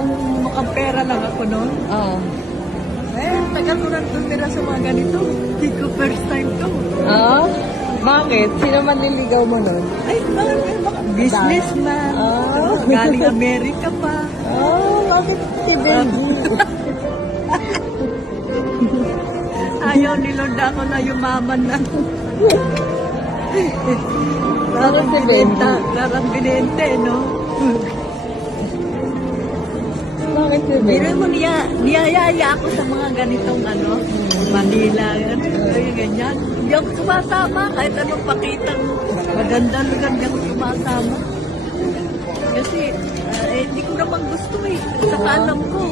Kung makapera lang ako noon, tagal ko nang tumira sa mga ganito. Hindi ko first time to. Bakit? Sino man niligaw mo nun? Ay, businessman. Galing Amerika pa. Bakit si Benji? Ayaw ni Lord ako na yumaman na. Bakit si Benji? Parang binente, no? Bakit si Pero Benji? mo niyayaya ako sa mga ganitong Manila, ganyan. Hindi ako sumasama kahit anong pakita mo. Maganda lugar, hindi ako sumasama. Kasi hindi ko naman gusto Saka alam ko,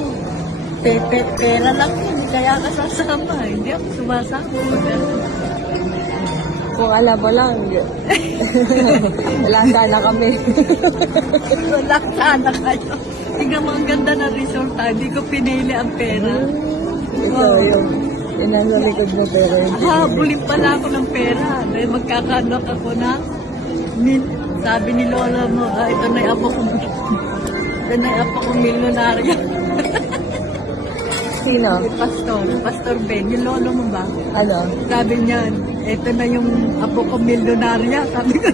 pera lang yun, kaya ka sasama. Hindi ako sumasama. Kung alam mo lang, wala sana kami. Wala sana kayo. Tingnan mo, ang ganda na resort. Hindi ko pinili ang pera. Ito yung nasa likod mo pero Habulin pala ako ng pera. Dahil magkakanak ako na. Sabi ni Lola mo, ito na yung apo kong milyonarya. Sino? Pastor Ben, yung lolo mo ba? Ano? Sabi niya, ito na yung apo kong milyonarya. Sabi ko,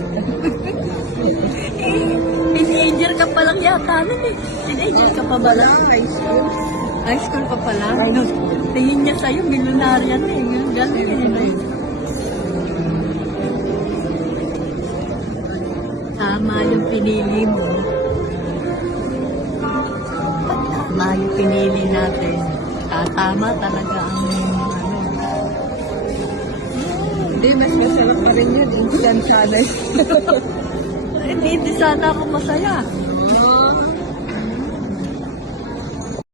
teenager ka pa lang yata nun eh. Teenager ka pa ba lang? High school. High school ka pala? Tingin niya sa'yo, milyonarya na eh. Galing eh. Tama yung pinili mo. Tama yung pinili natin. Tama talaga ang Hindi, mas masarap pa rin yun. Instant sana. Hindi sana ako masaya.